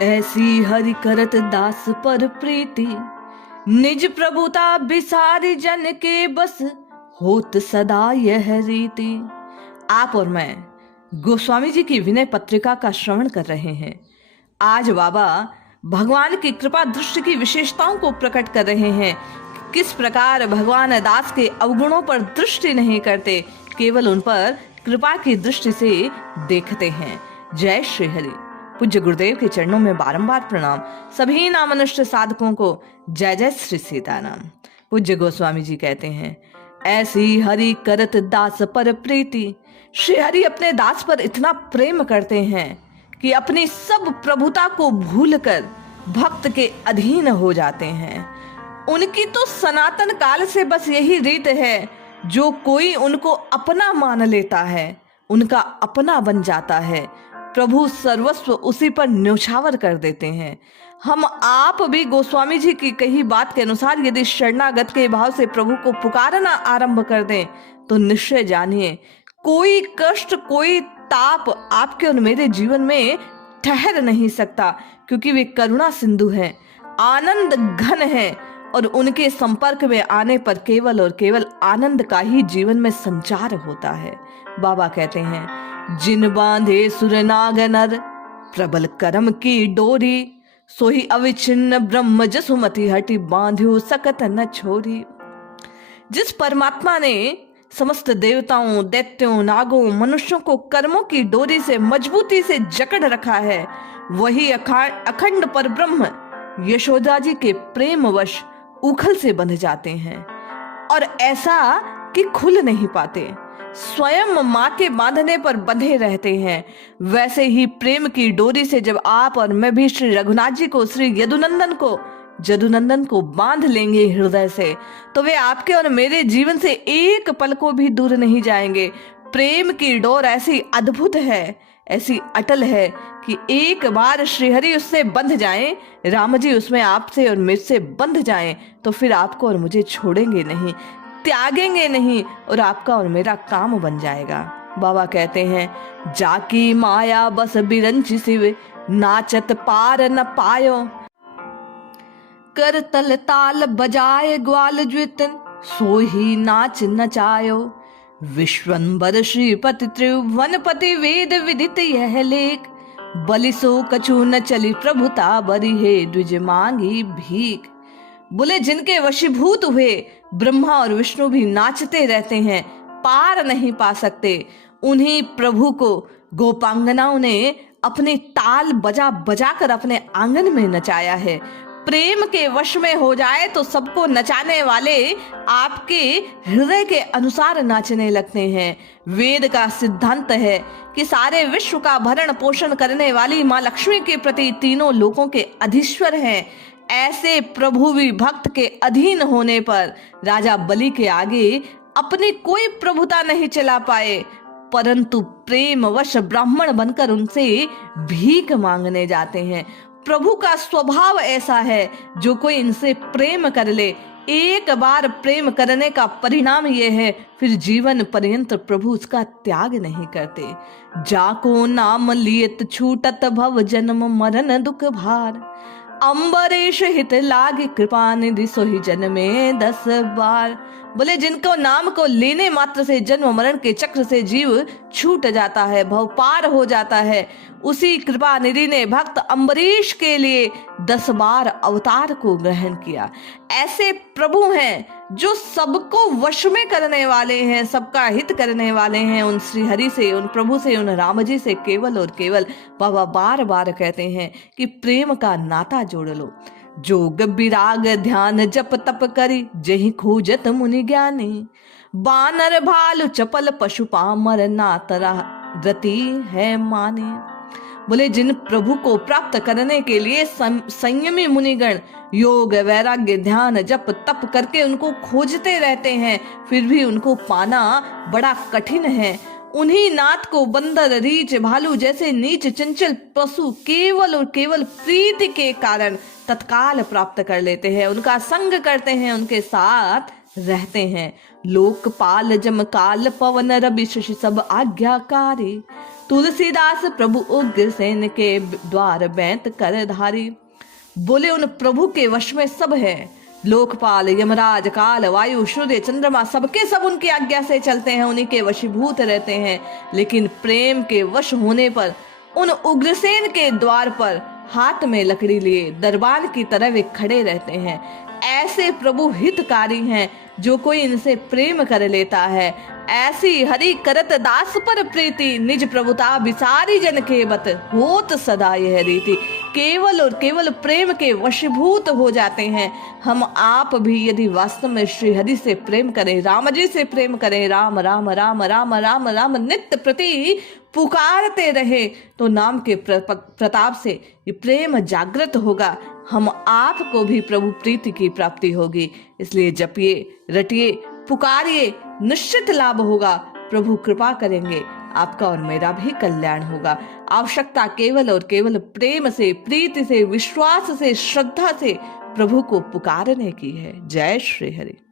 ऐसी हरि करत दास पर प्रीति, निज प्रभुता बिसारी जन के बस, होत सदा यह रीति। आप और मैं गोस्वामी जी की विनय पत्रिका का श्रवण कर रहे हैं। आज बाबा भगवान की कृपा दृष्टि की विशेषताओं को प्रकट कर रहे हैं। किस प्रकार भगवान दास के अवगुणों पर दृष्टि नहीं करते, केवल उन पर कृपा की दृष्टि से देखते हैं। जय श्री हरि। पूज्य गुरुदेव के चरणों में बारंबार प्रणाम। सभी नामनिष्ठ साधकों को जय जय श्री सीताराम। पूज्य गोस्वामी जी कहते हैं, ऐसी हरि करत दास पर प्रीति। श्री हरि अपने दास पर इतना प्रेम करते हैं कि अपनी सब प्रभुता को भूलकर भक्त के अधीन हो जाते हैं। उनकी तो सनातन काल से बस यही रीत है, जो कोई उनको अपना मान लेता है उनका अपना बन जाता है। प्रभु सर्वस्व उसी पर न्यौछावर कर देते हैं। हम आप भी गोस्वामी जी की कही बात के अनुसार यदि शरणागत के भाव से प्रभु को पुकारना आरंभ कर दें तो निश्चय जानिए कोई कष्ट, कोई ताप आपके और मेरे जीवन में ठहर नहीं सकता, क्योंकि वे करुणा सिंधु हैं, आनंद घन हैं और उनके संपर्क में आने पर केवल और केवल आनंद का ही जीवन में संचार होता है। बाबा कहते हैं, जिन बांधे सुरनाग नर प्रबल कर्म की डोरी, सोही अविच्छिन्न ब्रह्म जसुमति हटि बांध्यो सकत न छोरी। जिस परमात्मा ने समस्त देवताओं, दैत्यों, नागों, मनुष्यों को कर्मों की डोरी से मजबूती से जकड़ रखा है, वही अखंड पर ब्रह्म यशोदा जी के प्रेमवश उखल से बंध जाते हैं और ऐसा कि खुल नहीं पाते, स्वयं माँ के बांधने पर बंधे रहते हैं। वैसे ही प्रेम की डोरी से जब आप और मैं भी श्री रघुनाथ जी को, श्री जदुनंदन को बांध लेंगे हृदय से, तो वे आपके और मेरे जीवन से एक पल को भी दूर नहीं जाएंगे। प्रेम की डोर ऐसी अद्भुत है, ऐसी अटल है कि एक बार श्रीहरि उससे बंध जाएं, राम जी उसमें आपसे और मुझसे बंध जाएं, तो फिर आपको और मुझे छोड़ेंगे नहीं, त्यागेंगे नहीं और आपका और मेरा काम बन जाएगा। बाबा कहते हैं, जाकी माया बस बिरंची शिव, नाचत पार न पायो, कर तल ताल बजाए ग्वाल ज्वितन, सोही नाच नचायो। विश्वंबर श्रीपति त्रिभुवनपति वेद विदित यह लेख, बलिसो कछु न चली प्रभुता बरी है द्विज मांगी भीख। बोले, जिनके वशीभूत हुए ब्रह्मा और विष्णु भी नाचते रहते हैं, पार नहीं पा सकते, उन्हीं प्रभु को गोपांगनाओं ने अपने ताल बजा बजा कर अपने आंगन में नचाया है। प्रेम के वश में हो जाए तो सबको नचाने वाले आपके हृदय के अनुसार नाचने लगते हैं। वेद का सिद्धांत है कि सारे विश्व का भरण पोषण करने वाली माँ लक्ष्मी के प्रति तीनों लोकों के अधीश्वर हैं। ऐसे प्रभु भी भक्त के अधीन होने पर राजा बलि के आगे अपनी कोई प्रभुता नहीं चला पाए, परंतु प्रेमवश ब्राह्मण बनकर उनसे भीख मांगने जाते हैं। प्रभु का स्वभाव ऐसा है, जो कोई इनसे प्रेम कर ले, एक बार प्रेम करने का परिणाम यह है, फिर जीवन पर्यंत प्रभु उसका त्याग नहीं करते। जाको नाम लियत छूटत भव जन्म मरण दुख भार, अम्बरीश हित लागे कृपा निधि सोही जन में 10 बार। बोले, जिनको नाम को लेने मात्र से जन्म मरण के चक्र से जीव छूट जाता है, भव पार हो जाता है, उसी कृपा निधि ने भक्त अम्बरीश के लिए 10 बार अवतार को ग्रहण किया। ऐसे प्रभु हैं जो सबको वश में करने वाले हैं, सबका हित करने वाले हैं। उन श्री हरि से, उन प्रभु से, उन राम जी से केवल और केवल बाबा बार बार कहते हैं कि प्रेम का नाता जोड़ लो। जोग विराग ध्यान जप तप करी, जही खोजत मुनि ज्ञानी, बानर भालु चपल पशु पामर नात रति है माने। बोले, जिन प्रभु को प्राप्त करने के लिए संयमी मुनिगण योग वैराग्य ध्यान जप तप करके उनको खोजते रहते हैं, फिर भी उनको पाना बड़ा कठिन है। उन्हीं नाथ को बंदर, रीछ, भालू जैसे नीच चंचल पशु केवल और केवल प्रीति के कारण तत्काल प्राप्त कर लेते हैं, उनका संग करते हैं, उनके साथ रहते हैं। लोकपाल जम काल पवन रवि शशि सब आज्ञाकारी, तुलसीदास प्रभु उग्रसेन के द्वार बैंत कर धारी। बोले उन प्रभु के वश में सब है, लोकपाल यमराज काल वायु सूर्य चंद्रमा सबके सब उनकी आज्ञा से चलते हैं, उन्हीं के वशीभूत रहते हैं। लेकिन प्रेम के वश होने पर उन उग्रसेन के द्वार पर हाथ में लकड़ी लिए दरबार की तरह वे खड़े रहते हैं। ऐसे प्रभु हितकारी हैं, जो कोई इनसे प्रेम कर लेता है। ऐसी हरि करत दास पर प्रीति, निज प्रभुता बिसारी जन केवत, होत सदा यह रीति। केवल और केवल प्रेम के वशीभूत हो जाते हैं। हम आप भी यदि वास्तव में श्री हरि से प्रेम करें, राम जी से प्रेम करें, राम राम राम राम राम राम नित्य प्रति पुकारते रहे, तो नाम के प्रताप से ये प्रेम जागृत होगा। हम आपको भी प्रभु प्रीति की प्राप्ति होगी। इसलिए जपिए, रटिए, पुकारिए, निश्चित लाभ होगा। प्रभु कृपा करेंगे, आपका और मेरा भी कल्याण होगा। आवश्यकता केवल और केवल प्रेम से, प्रीति से, विश्वास से, श्रद्धा से प्रभु को पुकारने की है। जय श्री हरि।